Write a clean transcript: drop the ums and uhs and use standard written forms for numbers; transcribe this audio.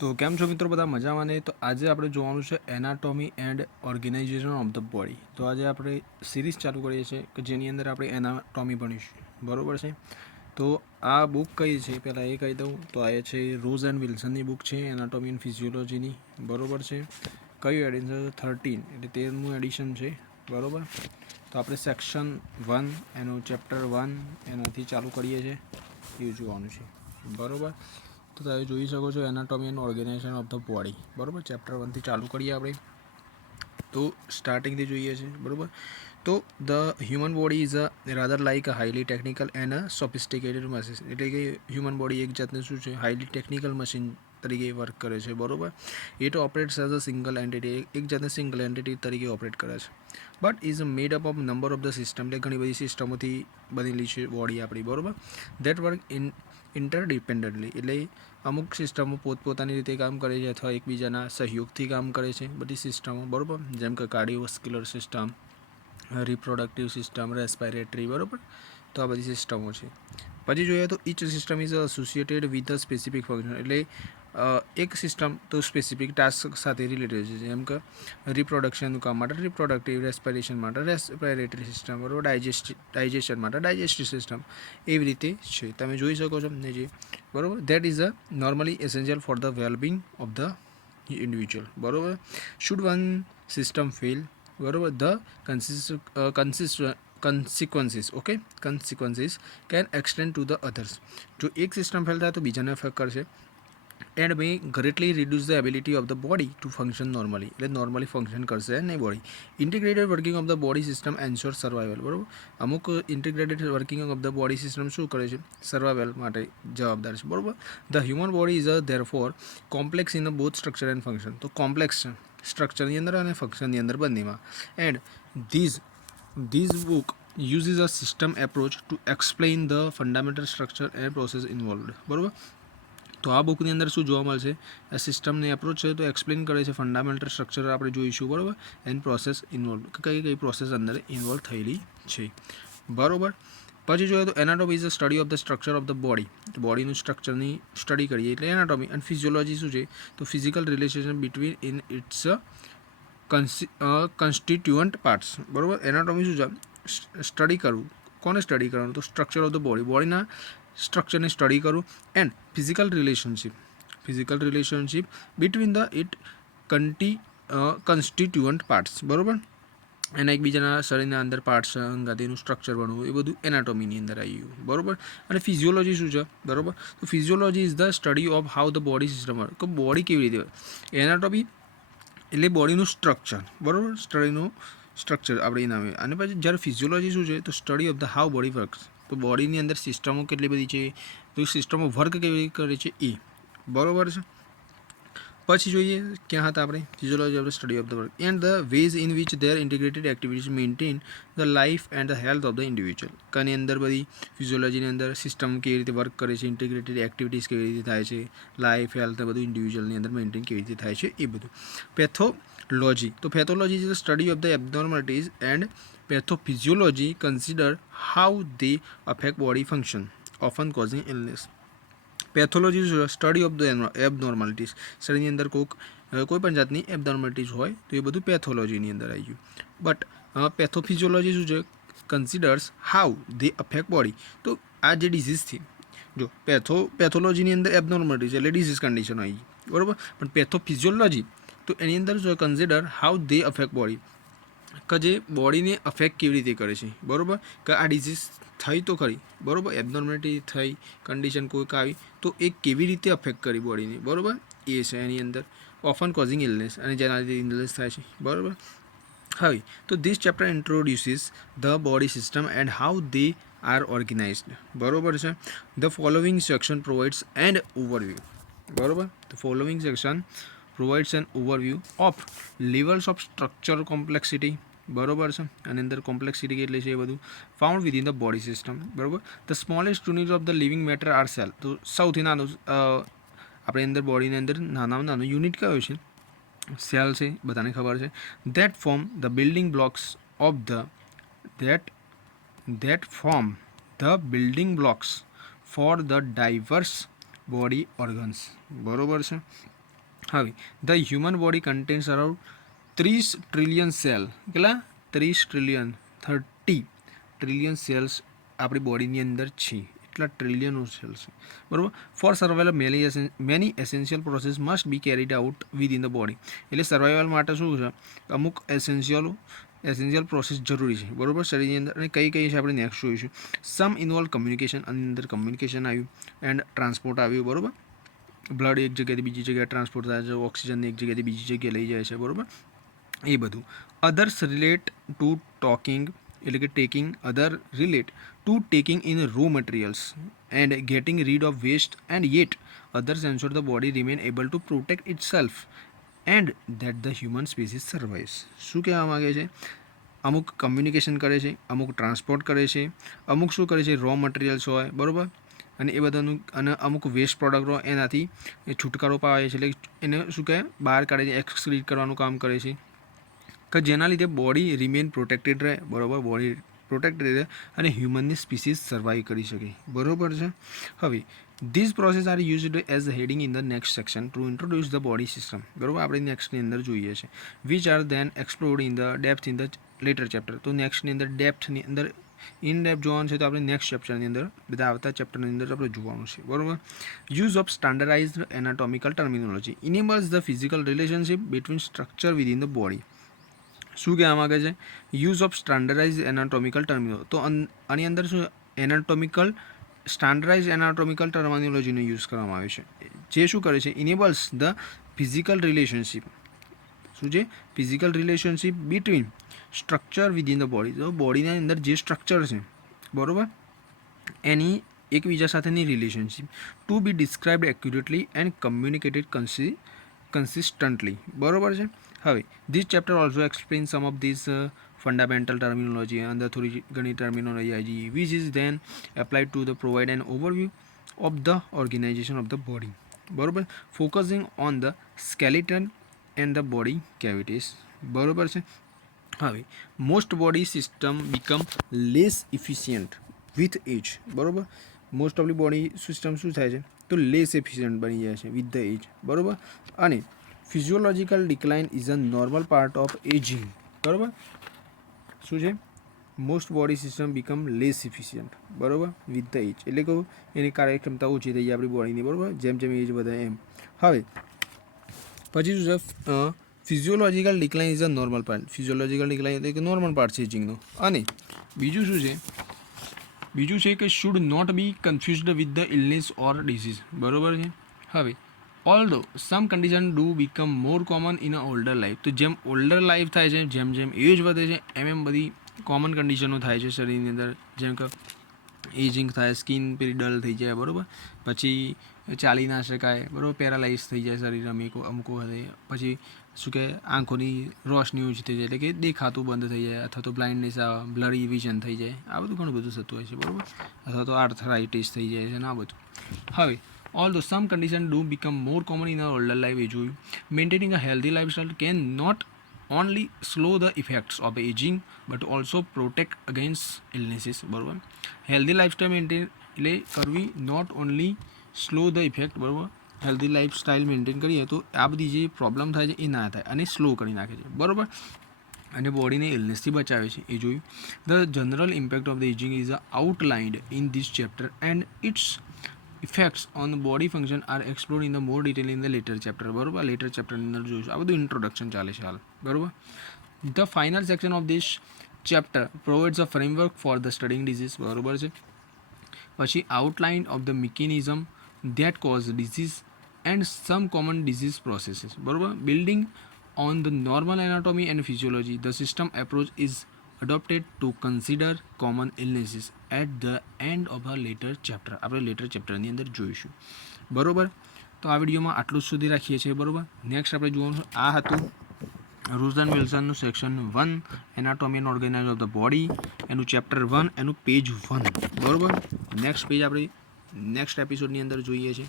તો કેમ છો મિત્રો, બધા મજામાં ને? તો આજે આપણે જોવાનું છે anatomy and organisation of the body. તો આજે આપણે સિરીઝ ચાલુ કરીએ છીએ કે જેની અંદર આપણે એનાટોમી ભણીશું, બરોબર છે. તો આ બુક કઈ છે પહેલાં એ કહી દઉં. તો આ છે રોઝ એન્ડ વિલ્સનની બુક છે, એનાટોમી એન્ડ ફિઝિયોલોજીની, બરોબર છે. કયું એડિશન છે? 13, એટલે 13મું એડિશન છે, બરોબર. તો આપણે સેક્શન 1 એનું ચેપ્ટર 1 એનાથી ચાલુ કરીએ છીએ, એવું જોવાનું છે, બરોબર. તો તમે જોઈ શકો છો anatomy and organisation of the body, બરાબર. ચેપ્ટર 1થી ચાલુ કરીએ આપણે. તો સ્ટાર્ટિંગથી જોઈએ છે, બરાબર. તો the human body is a rather like a highly technical and a sophisticated machine. એટલે કે હ્યુમન બોડી એક જાતનું શું છે, હાઈલી ટેકનિકલ મશીન તરીકે વર્ક કરે છે, બરાબર. It operates as a single entity, એક જાતની સિંગલ એન્ટિટી તરીકે ઓપરેટ કરે છે. But is made up of number of the system, એટલે ઘણી બધી સિસ્ટમોથી બનેલી છે બોડી આપણી, બરાબર. દેટ વર્ક ઇન્ટરડિપેન્ડન્ટલી, એટલે અમુક સિસ્ટમો પોતપોતાની રીતે કામ કરે છે અથવા એકબીજાના સહયોગથી કામ કરે છે બધી સિસ્ટમો, બરાબર. જેમ કે cardiovascular system, reproductive system, respiratory, બરાબર. તો આ બધી સિસ્ટમો છે. પછી જોઈએ તો each system is associated with a specific function, એટલે એક સિસ્ટમ તો સ્પેસિફિક ટાસ્ક સાથે રિલેટેડ છે. જેમ કે રિપ્રોડક્શનનું કામ માટે રિપ્રોડક્ટિવ, રેસ્પિરેશન માટે રેસ્પિરેટરી સિસ્ટમ, બરાબર. ડાયજેશન માટે ડાયજેસ્ટિવ સિસ્ટમ, એવી રીતે છે, તમે જોઈ શકો છો ને જે, બરાબર. That is a normally essential for the wellbeing of the individual, બરાબર. શુડ વન સિસ્ટમ ફેલ, બરાબર, the consequences, okay, consequences can extend to the others. જો એક સિસ્ટમ ફેલ થાય તો બીજાને અફેક્ટ કરશે. And may greatly reduce the ability of the body to function normally, એટલે normally function કરશે નહીં body. Integrated working of the body system ensure survival, બરાબર. અમુક integrated working of the body system શું કરે છે? સર્વાઇવલ માટે જવાબદાર છે, બરાબર. The human body is a therefore complex in both structure and function, તો કોમ્પ્લેક્સ છે સ્ટ્રક્ચરની અંદર અને ફંક્શનની અંદર બંનેમાં. And these book uses a system approach to explain the fundamental structure and process involved, બરાબર. તો આ બુકની અંદર શું જોવા મળશે? આ સિસ્ટમની એપ્રોચ છે તો એક્સપ્લેન કરે છે, ફંડામેન્ટલ સ્ટ્રક્ચર આપણે જોઈશું, બરાબર. એન્ડ પ્રોસેસ ઇન્વોલ્વ, કઈ કઈ પ્રોસેસ અંદર ઇન્વોલ્વ થયેલી છે, બરાબર. પછી જોઈએ તો anatomy is a study of the structure of the body, બોડીનું સ્ટ્રક્ચરની સ્ટડી કરીએ એટલે એનાટોમી. અને ફિઝિયોલોજી શું છે? તો physical relation between in its constituent parts, બરાબર. એનાટોમી શું છે? સ્ટડી કરવું. કોને સ્ટડી કરવાનું? તો સ્ટ્રક્ચર ઓફ ધ બોડી, બોડીના સ્ટ્રક્ચરની સ્ટડી કરું. And physical relationship between the it constituent parts, બરાબર. એના એકબીજાના શરીરના અંદર પાર્ટ્સ અંગાતીનું સ્ટ્રક્ચર બનવું, એ બધું એનાટોમીની અંદર આવી ગયું, બરાબર. અને ફિઝિયોલોજી શું છે? બરાબર. તો physiology is the study of how the body system work, તો બોડી કેવી રીતે હોય. એનાટોમી એટલે બોડીનું સ્ટ્રક્ચર, બરાબર. સ્ટડીનું સ્ટ્રક્ચર આપણે એ નામે. અને પછી જ્યારે ફિઝિયોલોજી શું છે? તો study of the how body works, તો બોડીની અંદર સિસ્ટમો કેટલી બધી છે, તો એ સિસ્ટમો વર્ક કેવી રીતે કરે છે એ, બરાબર છે. પછી જોઈએ ક્યાં હતા આપણે? Physiology of the study of the work and the ways in which their integrated activities maintain the life and the health of the individual. કની અંદર બધી ફિઝિયોલોજીની અંદર સિસ્ટમ કેવી રીતે વર્ક કરે છે, ઇન્ટિગ્રેટેડ એક્ટિવિટીઝ કેવી રીતે થાય છે, લાઈફ હેલ્થ બધું ઇન્ડિવિજ્યુઅલની અંદર મેન્ટેન કેવી રીતે થાય છે એ બધું. પેથોલોજી, તો pathology is the study of the abnormalities and pathophysiology consider how they affect body function often causing illness. Pathology study of the abnormalities, શરીરની અંદર કોઈ પણ જાતની એબનોર્માલિટીઝ હોય તો એ બધું પેથોલોજીની અંદર આવી ગયું. બટ પેથોફિઝિયોલોજી શું છે? કન્સિડર્સ હાઉ દે અફેક્ટ બોડી. તો આ જે ડિઝીઝથી, જો પેથોલોજીની અંદર એબનોર્માલિટી છે એટલે ડિઝીઝ કન્ડિશન આવી ગઈ, બરાબર. પણ પેથોફિઝિયોલોજી તો એની અંદર જો consider how they affect body, કે જે બોડીને અફેક્ટ કેવી રીતે કરે છે, બરાબર. કે આ ડિઝીઝ થઈ તો ખરી, બરાબર, એબનોર્માલિટી થઈ, કન્ડિશન કોઈક આવી તો એ કેવી રીતે અફેક્ટ કરી બોડીને, બરાબર, એ છે એની અંદર. ઓફન કોઝિંગ ઇલનેસ, અને જેના લીધે ઇલનેસ થાય છે, બરાબર. હવે તો this chapter introduces the body system and how they are organized, બરાબર છે. The following section provides and overview, બરાબર. The following section provides an overview of levels of structural complexity, બરોબર છે. આની અંદર કોમ્પ્લેક્સિટી કેટલી છે એ બધું found within the body system, બરાબર. The smallest unit of the living matter are cell, તો સૌથી નાનું આપણી અંદર બોડીની અંદર નાનામાં નાનું યુનિટ કયો છે? સેલ છે, બધાને ખબર છે. That form the building blocks of the that form the building blocks for the diverse body organs, બરોબર છે. હવે the human body contains around 30 trillion cell. કેટલા? 30 ટ્રિલિયન, 30 ટ્રિલિયન સેલ્સ આપણી બોડીની અંદર છે. એટલા ટ્રિલિયનો સેલ્સ છે, બરાબર. For survival many essential process must be carried out within the body. એટલે સર્વાઈવલ માટે શું છે, અમુક એસેન્શિયલ પ્રોસેસ જરૂરી છે, બરાબર, શરીરની અંદર. અને કઈ કઈ છે આપણે નેક્સ્ટ જોઈશું. સમ ઇન્વોલ્વ કમ્યુનિકેશન, અંદર કમ્યુનિકેશન આવ્યું, એન્ડ ટ્રાન્સપોર્ટ આવ્યું, બરાબર. બ્લડ એક જગ્યાએથી બીજી જગ્યાએ ટ્રાન્સપોર્ટ થાય છે, ઓક્સિજન એક જગ્યાએથી બીજી જગ્યાએ લઈ જાય છે, બરાબર, એ બધું. અધર્સ રિલેટ ટુ ટોકિંગ, એટલે કે taking, other relate to taking in raw materials and getting rid of waste, and yet others ensure the body remain able to protect itself and that the human species survives. શું કહેવા માગે છે? અમુક communication કરે છે, અમુક transport કરે છે, અમુક શું કરે છે, રો મટીરિયલ્સ હોય, બરાબર, અને એ બધાનું, અને અમુક વેસ્ટ પ્રોડક્ટ હોય એનાથી એ છુટકારો પાવે છે, એટલે એને શું કહે, બહાર કાઢે છે, એક્સક્રીટ કરવાનું કામ કરે છે, કે જેના લીધે બોડી રિમેન પ્રોટેક્ટેડ રહે, બરાબર, બોડી પ્રોટેક્ટેડ રહે અને હ્યુમનની સ્પીસીસ સર્વાઈવ કરી શકે, બરાબર છે. હવે this process are used as heading in the next section to introduce the body system, બરાબર, આપણે નેક્સ્ટની અંદર જોઈએ છે. Which are then explored in the depth in the later chapter. તો નેક્સ્ટની અંદર ડેપ્થની અંદર ઇન ડેપ્થ જોવાનું છે, તો આપણે નેક્સ્ટ ચેપ્ટરની અંદર, બધા આવતા ચેપ્ટરની અંદર આપણે જોવાનું છે, બરાબર. Use of standardized anatomical terminology enables the physical relationship between structure within the body. શું કહેવા માગે છે? Use of standardize anatomical termino. તો આની અંદર શું, સ્ટાન્ડર્ડાઇઝ એનાટોમિકલ ટર્મિનોલોજીનો યુઝ કરવામાં આવે છે, જે શું કરે છે, ઇનેબલ્સ ધ ફિઝિકલ રિલેશનશિપ. શું છે? Physical relationship between structure within the body. તો બોડીના અંદર જે સ્ટ્રક્ચર છે, બરાબર, એની એકબીજા સાથેની relationship to be described accurately and communicated consistently, બરાબર છે. હવે this chapter also explain some of this fundamental terminology. અંદર થોડી ઘણી ટર્મિનોલોજી આવી છે, which is then applied to the provide an overview of the organization of the body, બરાબર, focusing on the skeleton and the body cavities, બરાબર છે. હવે most body system become less efficient with age, બરાબર. Most of the body system શું થાય છે, તો less efficient બની જાય છે વિથ ધ એજ, બરાબર. અને physiological decline is a normal part of aging, બરાબર. શું છે? Most body system become less efficient, બરાબર, વિથ ધ એજ, એટલે કહું એની કાર્યક્ષમતા ઓછી થઈ જાય આપણી બોડીની, બરાબર, જેમ જેમ એજ વધે એમ. હવે પછી શું છે, physiological decline is a normal part. Physiological decline એટલે કે નોર્મલ પાર્ટ છે એજિંગનો. અને બીજું શું છે, બીજું છે કે should not be confused with the illness or disease, બરાબર છે. હવે although some condition do become more common in a older life. તો જેમ ઓલ્ડર લાઈફ થાય છે, જેમ જેમ એજ વધે છે, એમ બધી કોમન કન્ડિશનો થાય છે શરીરની અંદર, જેમ કે એજિંગ થાય, સ્કિન પેલી ડલ થઈ જાય, બરાબર, પછી ચાલી ના શકાય, બરાબર, પેરાલાઇઝ થઈ જાય શરીર અમુક વખતે, પછી શું કે આંખોની રોશની ઓછી થઈ જાય, એટલે કે દેખાતું બંધ થઈ જાય, અથવા તો બ્લાઇન્ડનેસ આવે, બ્લરી વિઝન થઈ જાય, આ બધું ઘણું બધું થતું હોય છે, બરાબર, અથવા તો આર્થરાઇટિસ થઈ જાય છે ને આ બધું. હવે although some conditions do become more common in our older life age, maintaining a healthy lifestyle can not only slow the effects of aging but also protect against illnesses, બરાબર. હેલ્ધી લાઈફસ્ટાઈલ મેન્ટેન એટલે કરવી, not only slow the effect, બરાબર. Healthy lifestyle maintain કરીએ તો આ બધી જે problem થાય છે એ ના થાય, અને સ્લો કરી નાખે છે, બરાબર, અને બોડીને ઇલનેસથી બચાવે છે, એ જોયું. The general impact of the aging is outlined in this chapter and its effects on body function are explored in the more detail in the later chapter, બરાબર. લેટર ચેપ્ટરની અંદર જોઈશું. આ બધું ઇન્ટ્રોડક્શન ચાલે છે હાલ, બરાબર. The final section of this chapter provides a framework for the studying disease, બરાબર છે. પછી outline of the mechanism that cause disease and some common disease processes, બરાબર. Building on the normal anatomy and physiology, the system approach is adopted to consider common illnesses at the end of a later chapter. આપણે letter ચેપ્ટરની અંદર જોઈશું, બરાબર. તો આ વિડીયોમાં આટલું જ સુધી રાખીએ છીએ, બરાબર. નેક્સ્ટ આપણે જોવાનું આ હતું રૂઝ એન્ડ વિલ્સનનું section 1 anatomy and organize of the body, એનું ચેપ્ટર 1, એનું પેજ 1, બરાબર. નેક્સ્ટ પેજ આપણે નેક્સ્ટ એપિસોડની અંદર જોઈએ છીએ.